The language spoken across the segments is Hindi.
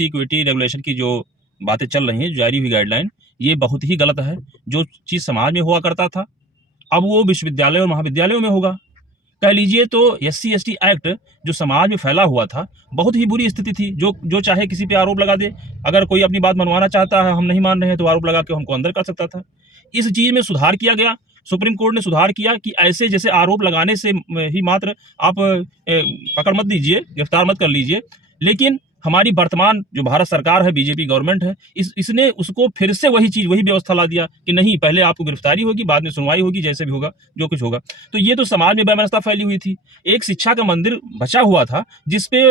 यूजीसी इक्विटी रेगुलेशन की जो बातें चल रही हैं, जारी हुई गाइडलाइन, ये बहुत ही गलत है। जो चीज़ समाज में हुआ करता था, अब वो विश्वविद्यालय और महाविद्यालयों में होगा। कह लीजिए तो एससी एसटी एक्ट जो समाज में फैला हुआ था, बहुत ही बुरी स्थिति थी। जो चाहे किसी पे आरोप लगा दे। अगर कोई अपनी बात मनवाना चाहता है, हम नहीं मान रहे हैं, तो आरोप लगा के हमको अंदर कर सकता था। इस चीज़ में सुधार किया गया। सुप्रीम कोर्ट ने सुधार किया कि ऐसे जैसे आरोप लगाने से ही मात्र आप पकड़ मत दीजिए, गिरफ्तार मत कर लीजिए। लेकिन हमारी वर्तमान जो भारत सरकार है, बीजेपी गवर्नमेंट है, इसने उसको फिर से वही व्यवस्था ला दिया कि नहीं, पहले आपको गिरफ्तारी होगी, बाद में सुनवाई होगी, जैसे भी होगा, जो कुछ होगा। तो ये तो समाज में वैमनस्यता फैली हुई थी। एक शिक्षा का मंदिर बचा हुआ था, जिसपे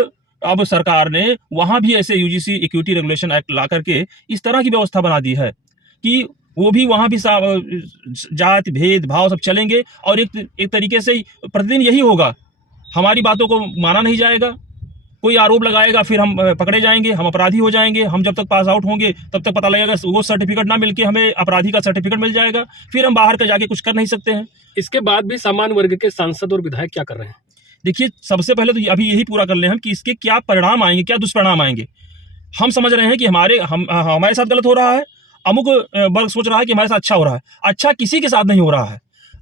अब सरकार ने वहां भी ऐसे यूजीसी इक्विटी रेगुलेशन एक्ट ला करके इस तरह की व्यवस्था बना दी है कि वो भी वहां भी जाति भेदभाव सब चलेंगे और एक तरीके से प्रतिदिन यही होगा। हमारी बातों को माना नहीं जाएगा, कोई आरोप लगाएगा, फिर हम पकड़े जाएंगे, हम अपराधी हो जाएंगे। हम जब तक पास आउट होंगे तब तक पता लगेगा वो सर्टिफिकेट ना मिलके हमें अपराधी का सर्टिफिकेट मिल जाएगा, फिर हम बाहर का जाके कुछ कर नहीं सकते हैं। इसके बाद भी सामान्य वर्ग के सांसद और विधायक क्या कर रहे हैं? देखिए, सबसे पहले तो अभी यही पूरा कर ले हम कि इसके क्या परिणाम आएंगे, क्या दुष्परिणाम आएंगे। हम समझ रहे हैं कि हमारे साथ गलत हो रहा है, अमुक वर्ग सोच रहा है कि हमारे साथ अच्छा हो रहा है। अच्छा किसी के साथ नहीं हो रहा है।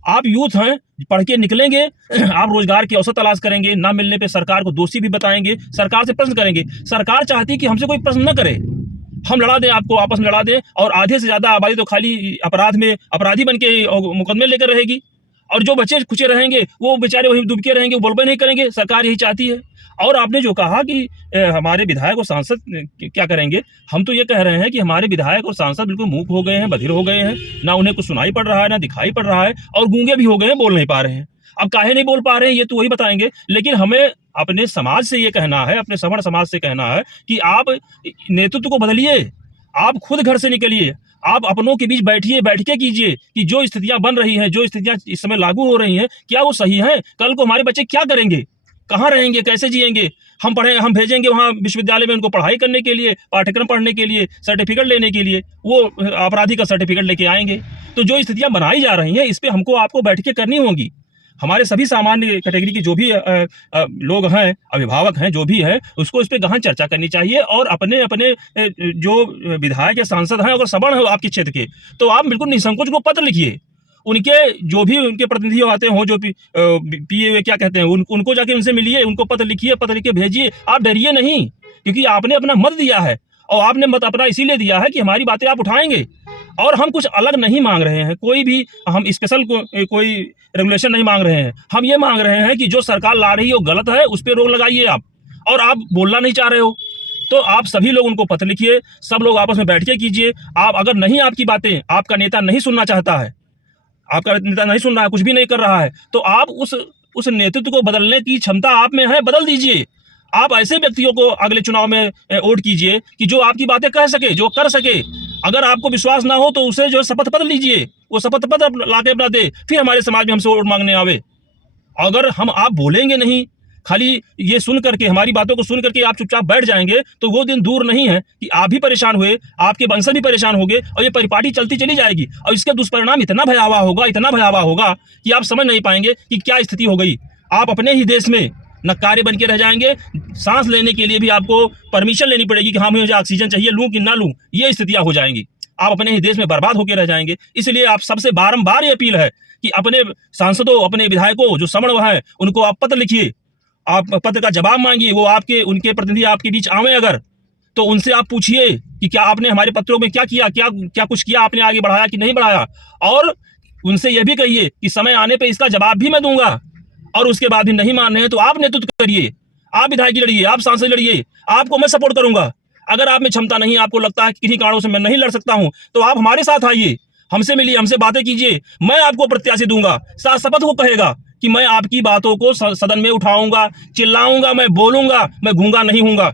आप यूथ हैं, पढ़ के निकलेंगे, आप रोजगार के अवसर तलाश करेंगे, ना मिलने पे सरकार को दोषी भी बताएंगे, सरकार से प्रश्न करेंगे। सरकार चाहती है कि हमसे कोई प्रश्न न करे, हम लड़ा दें, आपको आपस में लड़ा दें, और आधे से ज्यादा आबादी तो खाली अपराध में अपराधी बन के मुकदमे लेकर रहेगी, और जो बच्चे खुचे रहेंगे वो बेचारे वही डूबके रहेंगे, वो बोलबे नहीं करेंगे। सरकार यही चाहती है। और आपने जो कहा कि हमारे विधायक और सांसद क्या करेंगे, हम तो ये कह रहे हैं कि हमारे विधायक और सांसद बिल्कुल मूक हो गए हैं, बधिर हो गए हैं, ना उन्हें कुछ सुनाई पड़ रहा है, ना दिखाई पड़ रहा है, और गूंगे भी हो गए हैं, बोल नहीं पा रहे हैं। अब काहे नहीं बोल पा रहे हैं ये तो वही बताएंगे, लेकिन हमें अपने समाज से ये कहना है, अपने सवर्ण समाज से कहना है कि आप नेतृत्व को बदलिए, आप खुद घर से निकलिए, आप अपनों के बीच बैठिए, बैठ के कीजिए कि जो स्थितियां बन रही हैं, जो स्थितियां इस समय लागू हो रही हैं, क्या वो सही हैं? कल को हमारे बच्चे क्या करेंगे, कहाँ रहेंगे, कैसे जिएंगे? हम भेजेंगे वहाँ विश्वविद्यालय में उनको पढ़ाई करने के लिए, पाठ्यक्रम पढ़ने के लिए, सर्टिफिकेट लेने के लिए, वो अपराधी का सर्टिफिकेट लेके आएंगे। तो जो स्थितियां बनाई जा रही हैं, इस पे हमको आपको बैठ के करनी होगी। हमारे सभी सामान्य कैटेगरी के जो भी लोग हैं, अभिभावक हैं, जो भी है, उसको इस पे गहन चर्चा करनी चाहिए। और अपने अपने जो विधायक या सांसद हैं, अगर सवर्ण है आपके क्षेत्र के, तो आप बिल्कुल निसंकोच को पत्र लिखिए। उनके जो भी उनके प्रतिनिधि आते हों, जो पीए क्या कहते हैं, उनको जाके उनसे मिलिए, उनको पत्र लिखिए, पत्र लिख के भेजिए। आप डरिए नहीं, क्योंकि आपने अपना मत दिया है, और आपने मत अपना इसीलिए दिया है कि हमारी बातें आप उठाएंगे। और हम कुछ अलग नहीं मांग रहे हैं, कोई भी हम स्पेशल कोई रेगुलेशन नहीं मांग रहे हैं। हम ये मांग रहे हैं कि जो सरकार ला रही है वो गलत है, उस पर रोक लगाइए आप। और आप बोलना नहीं चाह रहे हो तो आप सभी लोग उनको पत्र लिखिए, सब लोग आपस में बैठ के कीजिए। आप अगर नहीं, आपकी बातें आपका नेता नहीं सुनना चाहता है, आपका नेता नहीं सुन रहा है, कुछ भी नहीं कर रहा है, तो आप उस नेतृत्व को बदलने की क्षमता आप में है, बदल दीजिए। आप ऐसे व्यक्तियों को अगले चुनाव में वोट कीजिए कि जो आपकी बातें कह सके, जो कर सके। अगर आपको विश्वास ना हो तो उसे जो शपथ पत्र लीजिए, वो शपथ पत्र लाके अपना दे, फिर हमारे समाज में हमसे वोट मांगने आवे। अगर आप बोलेंगे नहीं, खाली ये सुन करके, हमारी बातों को सुन करके आप चुपचाप बैठ जाएंगे, तो वो दिन दूर नहीं है कि आप भी परेशान हुए, आपके वंशज भी परेशान होंगे, और ये परिपाटी चलती चली जाएगी। और इसका दुष्परिणाम इतना भयावह होगा कि आप समझ नहीं पाएंगे कि क्या स्थिति हो गई। आप अपने ही देश में नक्कारे बन के रह जाएंगे। सांस लेने के लिए भी आपको परमिशन लेनी पड़ेगी कि हाँ, मुझे ऑक्सीजन चाहिए, लूं कि ना लूं। ये स्थितियां हो जाएंगी, आप अपने ही देश में बर्बाद होकर रह जाएंगे। इसलिए आप सबसे बारंबार ये अपील है कि अपने सांसदों, अपने विधायकों जो सवर्ण हैं, उनको आप पत्र लिखिए, आप पत्र का जवाब मांगिए। वो उनके प्रतिनिधि आपके बीच आवे अगर, तो उनसे आप पूछिए कि क्या आपने हमारे पत्रों में क्या किया, क्या कुछ किया आपने, आगे बढ़ाया कि नहीं बढ़ाया। और उनसे यह भी कहिए कि समय आने पर इसका जवाब भी मैं दूंगा, और उसके बाद भी नहीं मान रहे हैं तो आप नेतृत्व करिए, आप विधायकी लड़िए, आप सांसद लड़िए, आपको मैं सपोर्ट करूंगा। अगर आप में क्षमता नहीं, आपको लगता है कि किन्हीं कारणों से मैं नहीं लड़ सकता हूं, तो आप हमारे साथ आइए, हमसे मिलिए, हमसे बातें कीजिए। मैं आपको प्रत्याशी दूंगा, साथ शपथ को कहेगा कि मैं आपकी बातों को सदन में उठाऊंगा, चिल्लाऊंगा, मैं बोलूंगा, मैं गूंगा नहीं हूंगा।